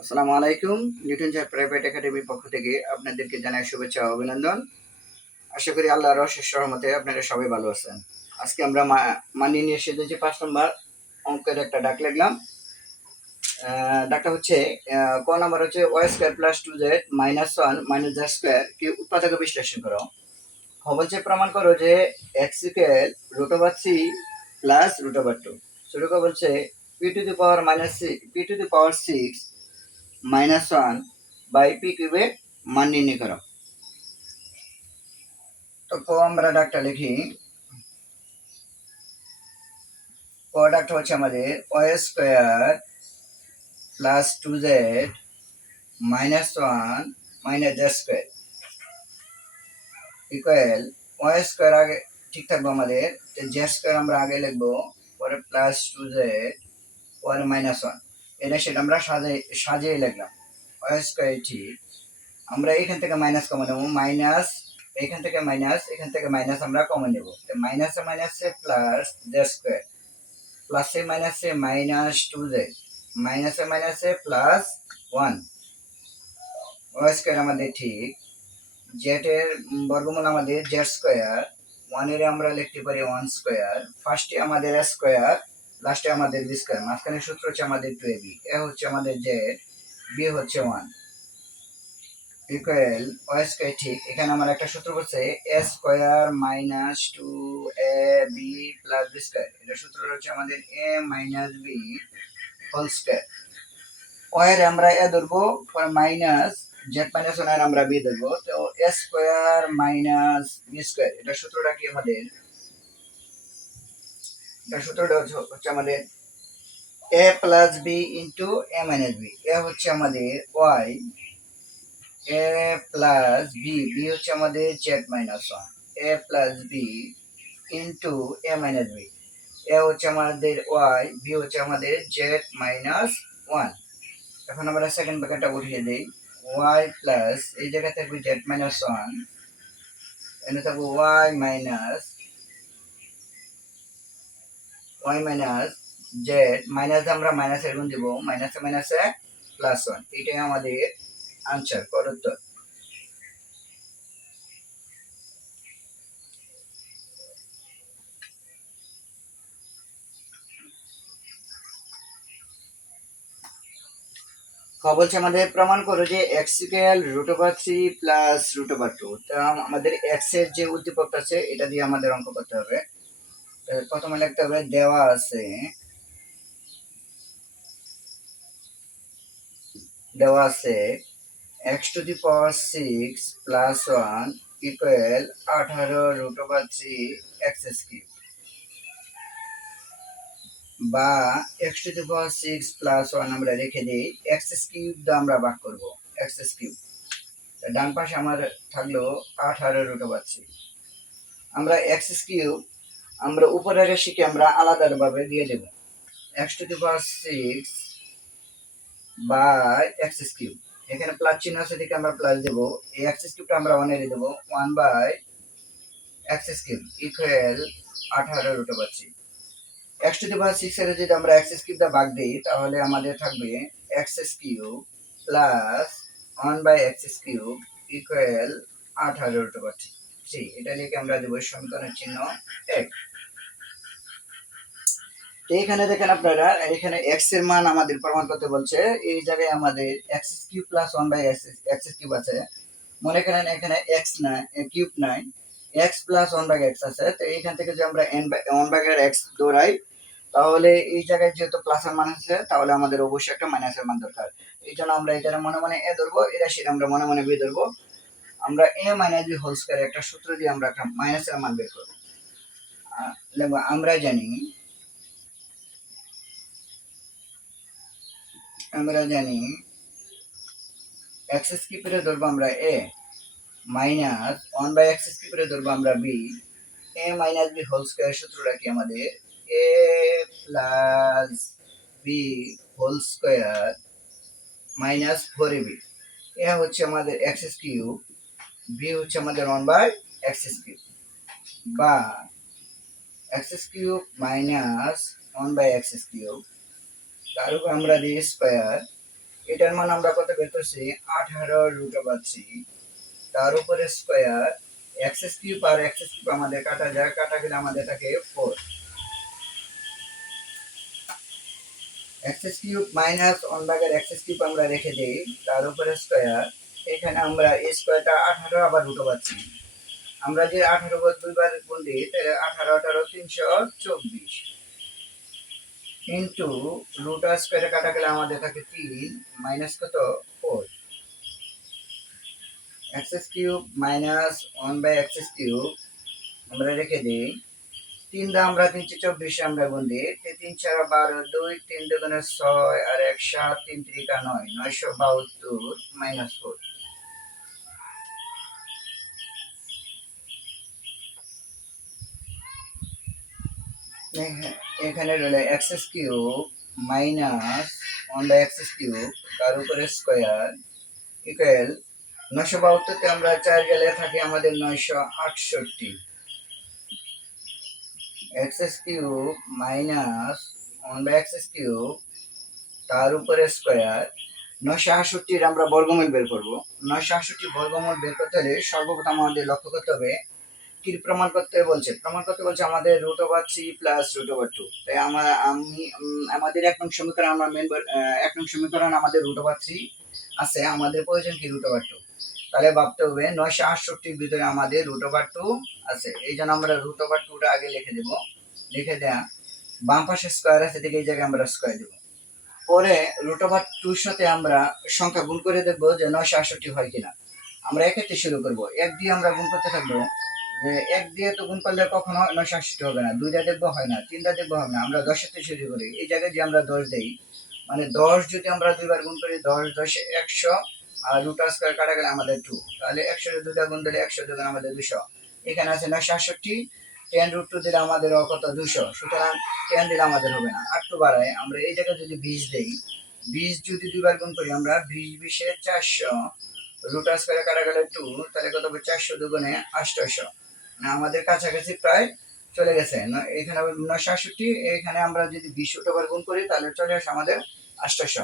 আসসালামু আলাইকুম। Newton sir private একাডেমির পক্ষ থেকে আপনাদেরকে জানাই শুভেচ্ছা ও অভিনন্দন। আশা করি আল্লাহর অশেষ রহমতে আপনারা সবাই ভালো আছেন। আজকে আমরা মানিয়ে নিয়ে এসেছি যে ৫ নম্বর অঙ্কের একটা ডাক লিখলাম। ডাকটা হচ্ছে ক নাম্বার হচ্ছে y² + 2z - 1 - z² কে উৎপাদকে বিশ্লেষণ করো। খ বলছে প্রমাণ করো যে x² √3 + √2। ছোট ক বলছে p⁻6 -1 বাই পি কিউবে মান নির্ণয় করো। তো ক আমরা ডাকটা লিখি। ক ডাকটা হচ্ছে আমাদের y² + 2z - 1 - z² equal y² আগে ঠিক থাকবো আমাদের, z² আমরা আগে লিখবো, পরে +2z, পরে -1। এটা সেটা আমরা সাজিয়ে লিখলাম। y² ঠিক। আমরা এখান থেকে মাইনাস কমন নেবো, মাইনাস এখান থেকে মাইনাস, এখান থেকে মাইনাস আমরা কমন নেব। মাইনাসে মাইনাসে প্লাস z², প্লাসে মাইনাসে -2z, মাইনাসে মাইনাসে +1। y² আমাদের ঠিক। z এর বর্গমূল আমাদের z², 1 এর আমরা লিখতে পারি 1², ফার্স্টে আমাদের স্কয়ার, লাস্টে আমাদের b², মাঝখানে সূত্র হচ্ছে আমাদের 2ab, এ হচ্ছে আমাদের z, b হচ্ছে 1 ইকুয়াল y² ঠিক। এখানে আমার একটা সূত্র বলছে a² - 2ab + b², এটা সূত্র হচ্ছে আমাদের a - b whole square. y এর আমরা a ধরবো, পরে মাইনাস z - 1 এর আমরা b ধরবো। তো a² - b², এটা সূত্রটা কি আমাদের? এটা সূত্রটা হচ্ছে আমাদের a + b * a - b। a হচ্ছে আমাদের y, a plus b, b হচ্ছে আমাদের z minus 1, a plus b into a minus b, a হচ্ছে আমাদের y, b হচ্ছে আমাদের z minus 1। এখন আমরা সেকেন্ড ব্র্যাকেটটা উঠিয়ে দেই, y plus এই জায়গা থাকবে z minus 1, এখানে থাকবে y minus z, মাইনাস আমরা মাইনাসের গুণ দিব, মাইনাসে মাইনাসে +1। এটাই আমাদের আনসার, উত্তর। বলছে আমাদের প্রমাণ করো যে x² √3 + √2। তা আমাদের x এর যে উদ্দীপকটা আছে এটা দিয়ে আমাদের অঙ্ক করতে হবে। প্রথমে লিখতে হবে দেওয়া আছে x⁻6 + 1 ইকুয়াল 18√3 বা x⁻6 + 1 আমরা রেখে দিই, x³ আমরা ভাগ করব, x³ ডান পাশে আমার থাকলো 18√3। আমরা x³ আমরা উপরের রাশিকে আমরা আলাদাভাবে দিয়ে দেব, x⁻6 বাই x³, এখানে প্লাস চিহ্ন আছে দিকে আমরা প্লাস দেব, এই x³ আমরা 1 এর দেব, 1 বাই x³ ইকুয়াল 18√3। x⁻6 এর যদি আমরা x³ দা ভাগ দেই তাহলে আমাদের থাকবে x³ plus 1 by x³ equal 18√3। এটা লিখে আমরা দেব সমীকরণের চিহ্ন 1। এইখানে দেখেন আপনারা, এখানে x এর মান আমাদের প্রমাণ করতে বলছে। এই জায়গায় আমাদের x³ প্লাস 1 বাই x³ আছে, মনে করেন এখানে x না কিউব নাই, x প্লাস 1 বাই x আছে। তো এইখান থেকে যদি আমরা 1 বাই x দৌড়াই তাহলে এই জায়গায় যেহেতু প্লাসের মান আছে তাহলে আমাদের অবশ্যই একটা মাইনাসের মান দরকার। এই জন্য আমরা এটা মনে মনে এ ধরবো, এটা সেটা আমরা মনে মনে বি ধরবো। আমরা a minus B whole square একটা সূত্র দিয়ে আমরা একটা মাইনাসের মান বের করবো। আমরা জানি x³ এর ধরবো আমরা a, মাইনাস 1 বাই x³ এর ধরবো আমরা b, a minus B whole square সূত্রটা কি আমাদের a plus B whole square minus 4ab। এ হচ্ছে আমাদের x³ বি হচ্ছে আমাদের 1 বাই x³ বা x³ মাইনাস 1 বাই x³ তার উপর আমরা দিই স্কয়ার, এটার মান আমরা কত বের করছি 18√3 তার উপরে স্কয়ার এক্স কিউব আর এক্স কিউব আমাদের কাটা যায়, কাটা গেলে আমাদের থাকে 4 x cube minus 1/x cube আমরা রেখে দেই, তার উপরে স্কয়ার এখানে আমরা এই স্কয়ারটা 18 আবার √3 আমরা যে 18 বার দুইবার গুণ দিই তাহলে 18 18 324 ইনটু রুট স্কয়ারে কাটা গেলে আমাদের থাকে 3 মাইনাস কত 4 x cube minus 1/x cube আমরা রেখে দিই 3 দা আমরা 324 আমরা গুণ দিই 3 4 12 2 3 দুগুণে 6 আর 1 7 3 3 9 972 মাইনাস 4 এখানে রইল x cube minus 1/x cube তার উপরে স্কয়ার ইকুয়াল 972 তে আমরা 4 গেলে থাকে আমাদের 968 x cube minus 1/x cube তার উপরে স্কয়ার 968 আমরা বর্গমূল বের করব 968 বর্গমূল বের করতে হলে সর্বপ্রথম আমাদের লক্ষ্য করতে হবে কি প্রমাণ করতে বলছে, প্রমাণ করতে বলছে আমাদের √3 প্লাস √2। তাই আমাদের এক নং সমীকরণ আমরা এক নং সমীকরণ আমাদের √3 আছে, আমাদের প্রয়োজন কি √2। তাহলে ভাবতে হবে 968 ভিতরে আমাদের √2 আছে, এই জন্য আমরা √2টা আগে লিখে দেব, লিখে দেয়া বাম পাশে স্কয়ার আছে দিকে এই জায়গায় আমরা স্কয়ার দেব, পরে √2 সাথে আমরা সংখ্যা গুণ করে দেখব যে 968 হয় কিনা। আমরা এক্ষেত্রে শুরু করব 1 দিয়ে আমরা গুণ করতে থাকবো, যে 1 দিয়ে তো গুণ করলে কখনো 968 হবে না, 2টা দেখবো হয় না, 3টা দেখবো হবে না, আমরা 10 থেকে শুরু করি। এই জায়গায় যে আমরা 10 দেই, মানে 10 যদি আমরা দুইবার গুণ করি 10 10 100 আর রুট স্কয়ার কাটা গেলে আমাদের 2, তাহলে 100 এর দুইটা গুণ দিলে 100 দুগুণ আমাদের 200। এখানে আছে 968 10√2 দিলে আমাদের কত 200, সুতরাং 10 দিলে আমাদের হবে না, আর 2 বাড়ায় আমরা এই জায়গায় যদি 20 দেই, 20 যদি দুইবার গুণ করি আমরা 20 20 এ 400 রুট স্কয়ারে কাটা গেলে 2, তাহলে কত হবে 400 দুগুণে 800, আমাদের কাছাকাছি প্রায় চলে গেছে। এখানে 968, এখানে আমরা যদি 20 গুণ করি তাহলে চলে আসে আমাদের 800।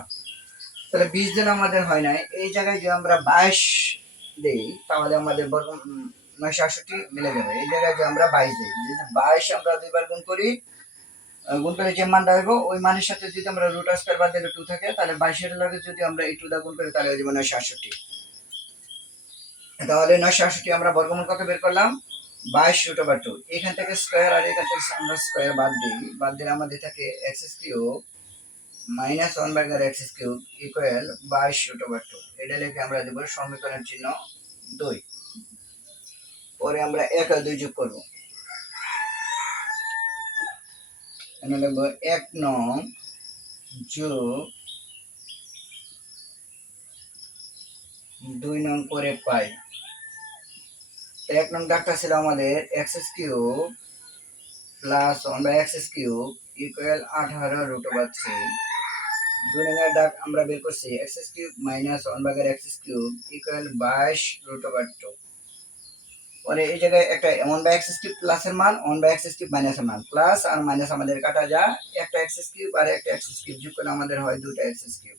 তাহলে 20 দিন আমাদের হয় নাই, এই জায়গায় যদি আমরা 22 দেই তাহলে আমাদের 968 মিলে যাবে। এই জায়গায় যদি আমরা 22 দিই, যদি 22 আমরা দুইবার গুণ করি, গুণ করে যে মানটা হইব ওই মানের সাথে যদি আমরা রুট স্কয়ার বাদ দিলে 2 থাকে, তাহলে 22 এর লগে যদি আমরা এই 2 দা গুণ করি তাহলে হয়ে যাবে 968। তাহলে 968 আমরা বর্গমূল কত বের করলাম 22√2। এখান থেকে স্কয়ার আর এখান থেকে আমরা স্কয়ার বাদ দিই, বাদ দিলে আমাদের থাকে x cube minus 1/x cube equal 22√2। এটা লিখে আমরা দেব সমীকরণ চিহ্ন 2। পরে আমরা 1 আর 2 যোগ করব, এখানে লিখব 1 নং যোগ 2 নং করে পাই। 1 নং ডাকটা ছিল আমাদের x cube plus 1/x cube equal 18√3। 2 নং ডাক আমরা বের করছি x cube minus 1/x cube equal 22√2। পরে এই জায়গায় একটা 1/x কিউব প্লাসের মান 1/x কিউব মাইনাসের মান, প্লাস আর মাইনাস আমাদের কাটা যায়, একটা x কিউব আর একটা x কিউব যোগ করলে আমাদের হয় 2টা x কিউব।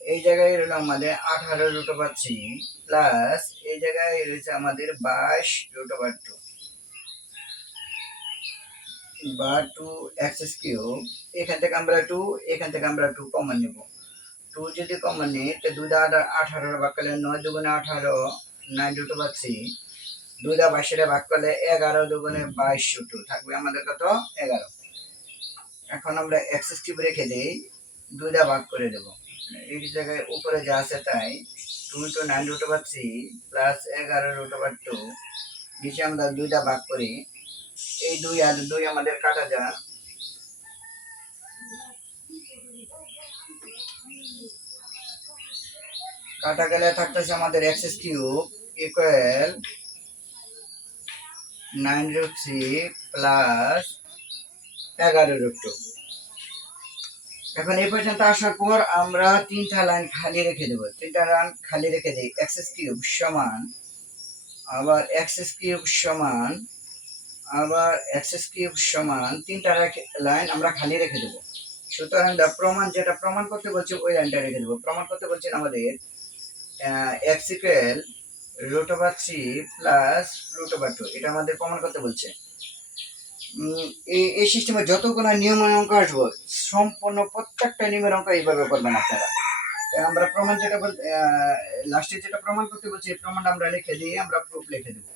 এই জায়গায় রইল আমাদের 18√3 প্লাস এই জায়গায় রয়েছে আমাদের 22√2 বা 2x কিউব। এখান থেকে আমরা 2, এখান থেকে আমরা 2 কমন নেব, 2 যদি কমন নিই তো 2 দা 18 ভাগ করলে 9 দুগুণে 18 9√3, 2 দা 22 ভাগ করলে 11 দুগুণে 22 থাকবে আমাদের কত 11। এখন আমরা x কিউব রেখে দেই, 2 দা ভাগ করে দেব, এই জায়গায় উপরে যা আছে তাই 2 * 9√3 প্লাস 11√2, নিচে আমরা 2 দা ভাগ করি, এই 2 আর 2 আমাদের কাটা যায়, কাটা গেলে থাকতেছে আমাদের x কিউব ইকুয়াল 9√3 প্লাস 11√2। এখন এই পর্যন্ত আসার পর আমরা 3টা লাইন খালি রেখে দেব, 3টা লাইন খালি রেখে দেই x কিউব সমান আবার x কিউব সমান আবার x কিউব সমান 3টা লাইন আমরা খালি রেখে দেব সুতরাং প্রমাণ যেটা প্রমাণ করতে বলছে ওই লাইনটা রেখে দেবো। প্রমাণ করতে বলছেন আমাদের এক্স ইকুয়াল √3 প্লাস √2, এটা আমাদের প্রমাণ করতে বলছে। এই সিস্টেমে যতগুলো নিয়মের অঙ্ক আসবো সম্পূর্ণ প্রত্যেকটা নিয়মের অঙ্ক এইভাবে করবেন আপনারা। আমরা প্রমাণ যেটা লাস্টে যেটা প্রমাণ করতে বলছি এই প্রমাণটা আমরা লিখে দিয়ে আমরা প্রুফ লিখে দেবো।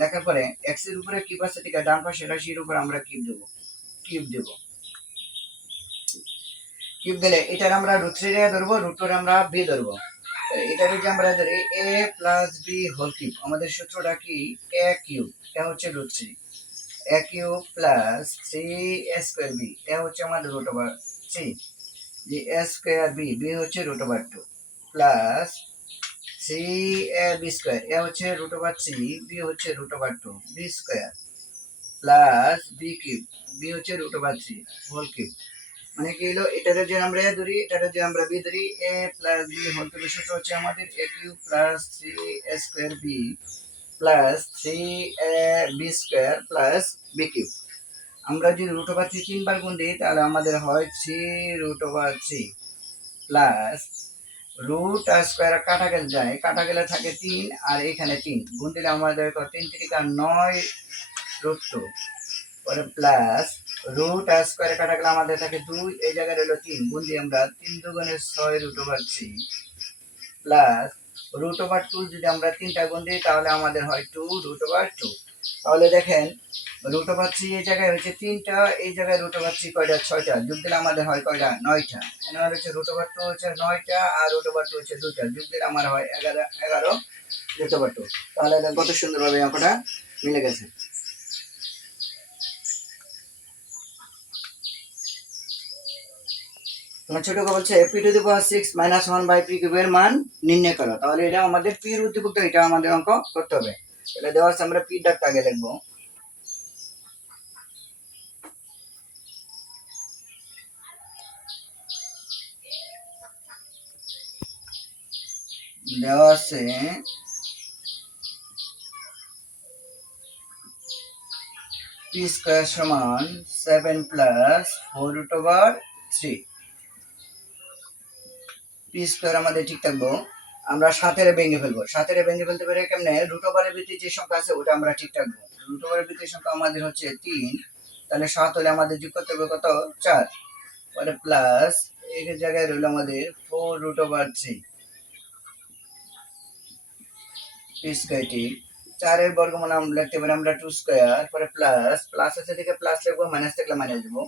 লেখার পরে এক্স এর উপরে কিউব আছে, ঠিক আছে, ডান পাশে রাশির উপরে আমরা কিউব দেবো। কিউব দিলে এটার আমরা √3 ধরবো, √2 আমরা বি ধরবো। এটা যদি আমরা ধরি a plus B whole cube, আমাদের সূত্রটা কি a কিউব, এটা হচ্ছে √3, a cube plus 3a square B, এটা হচ্ছে আমাদের √3, যে a স্কয়ার বি, বি হচ্ছে √2 প্লাস 3ab স্কয়ার, এটা হচ্ছে √3, বি হচ্ছে √2 B square plus B cube, B হচ্ছে √3 হোল কিউব। মানে কি হলো, এটারে যে আমরা এ ধরি, এটারে যে আমরা বি ধরি, a প্লাস বি হোল কিউবের সূত্র হচ্ছে আমাদের a cube plus 3a square B plus 3ab square plus B cube. আমরা যদি √3 তিনবার গুণ দিই তাহলে আমাদের হয় 3√3 প্লাস রুট আর স্কয়ার কাটা গেলে যায়, কাটা গেলে থাকে 3 আর এখানে 3 গুণ দিলে আমাদের 3 3 9 √2 পরে প্লাস রুট আর স্কয়ারে কাটা গেলে আমাদের থাকে 2, এই জায়গায় রইলো 3, গুণ দিয়ে আমরা 3 দুগুণে 6√3 প্লাস √2 যদি আমরা 3টা গুণ দিই তাহলে আমাদের হয় 2√2। তাহলে দেখেন √3 এই জায়গায় হচ্ছে 3টা, এই জায়গায় √3 কয়টা, 6টা, যোগ দিলে আমাদের হয় কয়টা, 9টা। এখানে হচ্ছে √2 হচ্ছে 9টা আর √2 হচ্ছে 2টা, যোগ দিলে আমার হয় 11 √2। তাহলে কত সুন্দরভাবে অঙ্কটা মিলে গেছে। তোমার ছোট বলছে p⁶ - 1 বাই p কিউবের মান নির্ণয় করো। তাহলে এটা আমাদের p এর উদ্দীপক, এটা আমাদের অঙ্ক করতে হবে। তাহলে দেওয়া আছে, আমরা p ডাকটা আগে লিখবো। দেওয়া আছে p² সমান 7 প্লাস 4√3। p² আমাদের ঠিক থাকবো, আমরা 7-এর ভেঙে ফেলবো। 7-এর ভেঙে ফেলতে পারে কেমনে, √এর ভিতরে যে সংখ্যা আছে ওটা আমরা ঠিক থাকবো। √এর ভিতরে সংখ্যা আমাদের হচ্ছে 3, তাহলে 7 হলে আমাদের যোগ করতে হবে কত, 4, পরে প্লাস এই জায়গায় রইল আমাদের 4√3 p²টি 4 এর বর্গমূল আমরা লিখতে পারি আমরা 2², পরে প্লাস প্লাস আছে থেকে প্লাস লিখবো, মাইনাস থাকলে মাইনাস দেবো।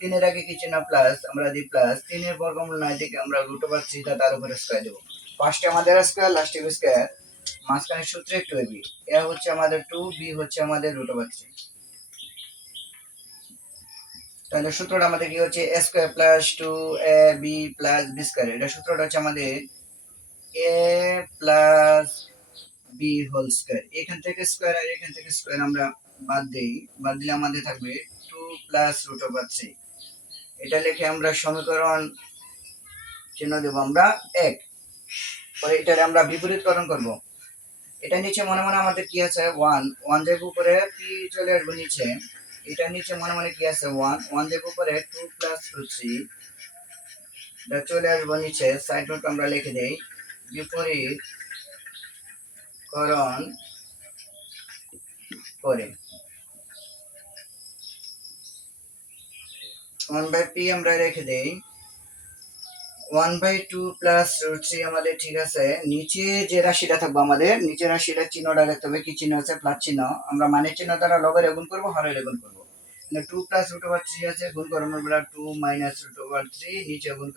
3 এর আগে কি চিহ্ন প্লাস, আমরা দিই প্লাস। 3 এর বর্গমূল নাই দিকে আমরা √3 টা তার উপরে স্কয়ার দেব। ফার্স্টে আমাদের স্কয়ার, লাস্টে স্কয়ার, মাঝখানে সূত্রে একটু এবি, এ হচ্ছে আমাদের 2, বি হচ্ছে আমাদের √3। তাহলে সূত্রটা আমাদের কি হচ্ছে a² plus 2ab plus b², এটা সূত্রটা হচ্ছে আমাদের a plus b whole square. এখান থেকে স্কয়ার আর এখান থেকে স্কয়ার আমরা বাদ দেই, বাদ দিলে আমাদের থাকবে 2 প্লাস √3। এটা লিখে আমরা সমীকরণ চিহ্ন দেব আমরা 1। পরে এটারে আমরা বিপরীতকরণ করব। এটা নিচে মনে মনে আমাদের কি আছে 1, 1 যাবে উপরে, p চলে আসবে নিচে। এটা নিচে মনে মনে কি আছে 1, 1 যাবে উপরে, 2 প্লাস √3 এটা চলে আসবে নিচে। সাইড নোট আমরা লিখে দেই, বিপরীতকরণ করে 1/p আমরা রেখে দেই, 1/2 প্লাস √3 আমাদের ঠিক আছে। নিচে যে রাশিটা থাকবে আমাদের, নিচের রাশিটা চিহ্নটা লিখতে হবে, কি চিহ্ন আছে, প্লাস চিহ্ন। আমরা মানের চিহ্ন দ্বারা লবের গুণ করব, হরের গুণ করব। মানে 2 প্লাস √3 আছে, গুণ করব আমরা 2 মাইনাস √3, নিচে গুণ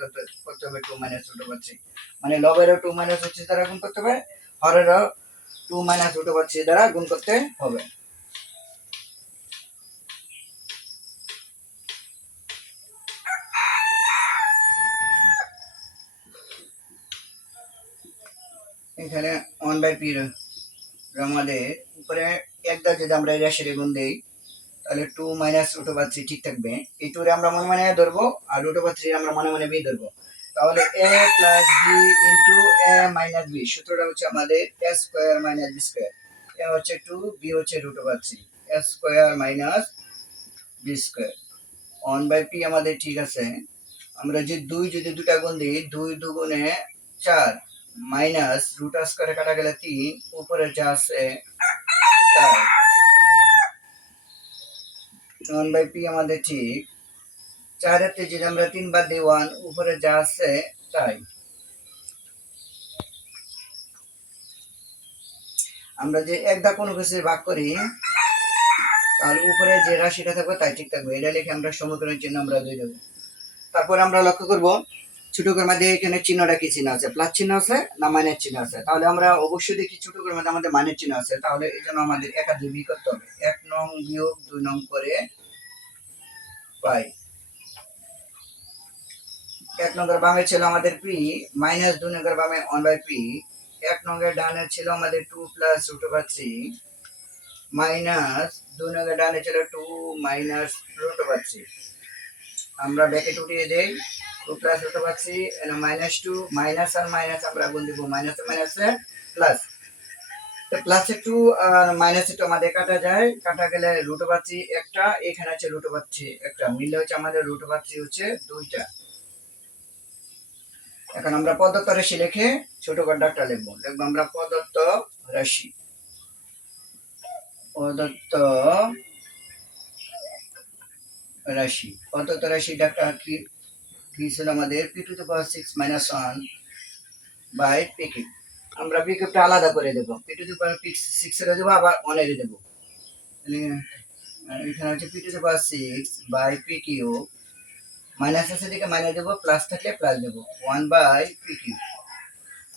করতে হবে 2 মাইনাস √3। মানে লবেরও 2 মাইনাস √3 দ্বারা গুণ করতে হবে, হরেরও 2 মাইনাস √3 দ্বারা গুণ করতে হবে। এখানে 1/p আমাদের উপরে একদা যদি আমরা এই রাশির গুণ দেই তাহলে 2 মাইনাস √3 ঠিক থাকবে। এই 2 রে আমরা মনে মনে ধরবো আর √3 আমরা মনে মনে বি ধরবো। তাহলে a plus B into a minus B, সূত্রটা হচ্ছে আমাদের a square minus B square. a হচ্ছে 2, বি হচ্ছে √3, a square minus B square. 1/p আমাদের ঠিক আছে। আমরা যে 2 যদি দুটা গুণ দিই 2 দুগুণে 4 মাইনাস রুট স্কয়ারে কাটা গেলে 3 উপরে যা আছে তাই 1/p আমাদের ঠিক। 4 এর থেকে যদি আমরা 3 বাদ দিই 1 উপরে যা আছে তাই। আমরা যে একদা কোনো কিছু ভাগ করি তাহলে উপরে যে রাশিটা থাকবে তাই ঠিক থাকবে। এটা লিখে আমরা সমীকরণের চিহ্ন আমরা দিয়ে দেবো। তারপর আমরা লক্ষ্য করব ছোট করে মধ্যে এখানে চিহ্নটা কি চিহ্ন আছে, প্লাস চিহ্ন আছে না মাইনাস চিহ্ন আছে। তাহলে আমরা অবশ্যই দেখি ছোট করে মধ্যে আমাদের মাইনাস চিহ্ন আছে, তাহলে এই জন্য আমাদের একাধিক বিয়োগ করতে হবে। 1 নং বিয়োগ 2 নং করে পাই। 1 নং এর বামে ছিল আমাদের p মাইনাস 2 নং এর বামে 1/p। 1 নং এর ডানে ছিল আমাদের 2 প্লাস রুট ওভার 3 মাইনাস 2 নং এর ডানে ছিল 2 মাইনাস রুট ওভার 3। আমরা ব্র্যাকেট উঠিয়ে দেই 2 plus root over 3 and minus 2 minus আর মাইনাস আমরা গুণ দিব মাইনাস আর মাইনাসে প্লাস। তো প্লাস এ 2 আর মাইনাস এ 2 আমাদের কাটা যায়, কাটা গেলে রুট ওভার 3 একটা, এখানে আছে রুট ওভার 3 একটা, মিললে হচ্ছে আমাদের রুট ওভার 3 হচ্ছে দুইটা। এখন আমরা প্রদত্ত রাশি লিখে ছোট করে ডাকটা লিখবো আমরা প্রদত্ত রাশি। প্রদত্ত রাশি প্রদত্ত রাশি ডাকটা কি ছিল আমাদের p to the power 6 minus 1 by p cube. আমরা p কিউবটা আলাদা করে দেব, p টু দ্য পাওয়ার 6 এর দেব আবার 1 এর দেব। এখানে হচ্ছে p to the power 6 by p cube, minus আছে দিকে মাইনাস দেব, প্লাস থাকলে প্লাস দেব 1 বাই p কিউব।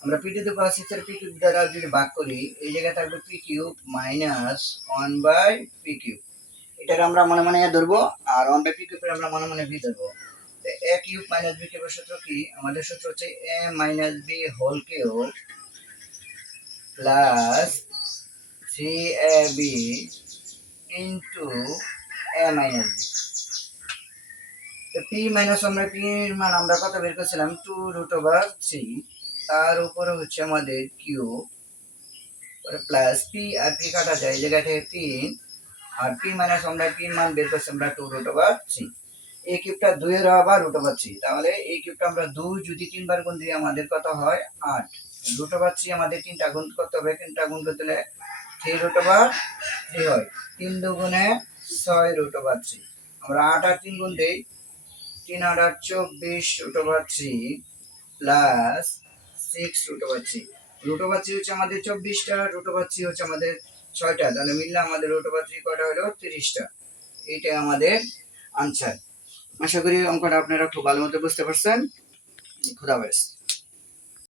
আমরা p টু দ্য পাওয়ার 6 এর p কিউব দ্বারা যদি ভাগ করি এই জায়গায় থাকবে p cube minus 1 by p cube. এটাকে আমরা মনে মনে ধরবো আর 1 বাই p কিউব আমরা মনে মনে v ধরবো। তো a কিউব মাইনাস b কিউবের সূত্র কি, আমাদের সূত্র হচ্ছে a minus b whole cube plus 3ab into a minus b। তো p মাইনাস আমরা p এর মান আমরা কত বের করেছিলাম 2 রুট ওভার 3, তার উপরে হচ্ছে আমাদের কিউব প্লাস p আর p কাটা যায় এই জায়গা থেকে 3 আর p মাইনাস আমরা p মান বের করছি আমরা 2 রুট ওভার 3। এই কিউবটা 2 এর আবার রুট ওভার 3, তাহলে এই কিউবটা আমরা 2 যদি 3 বার গুণ দিই আমাদের কত হয় 8। রুট ওভার 3 আমাদের 3টা গুণ করতে হবে, 3টা গুণ করতে হলে 3 রুট ওভার 3 হয়। 3 দুগুণে 6 রুট ওভার 3। আমরা 8 আর 3 গুণ দেই 3 8 আর 24 root over 3 plus 6 root over 3। Root over 3 হচ্ছে আমাদের 24টা, রুট ওভার 3 হচ্ছে আমাদের 6টা, তাহলে মিললে আমাদের রুট ওভার 3 কয়টা হলো 30টা। এইটাই আমাদের আনসার। আশা করি অঙ্কটা আপনারা খুব ভালো মতো বুঝতে পারছেন। খুদা হাফেজ।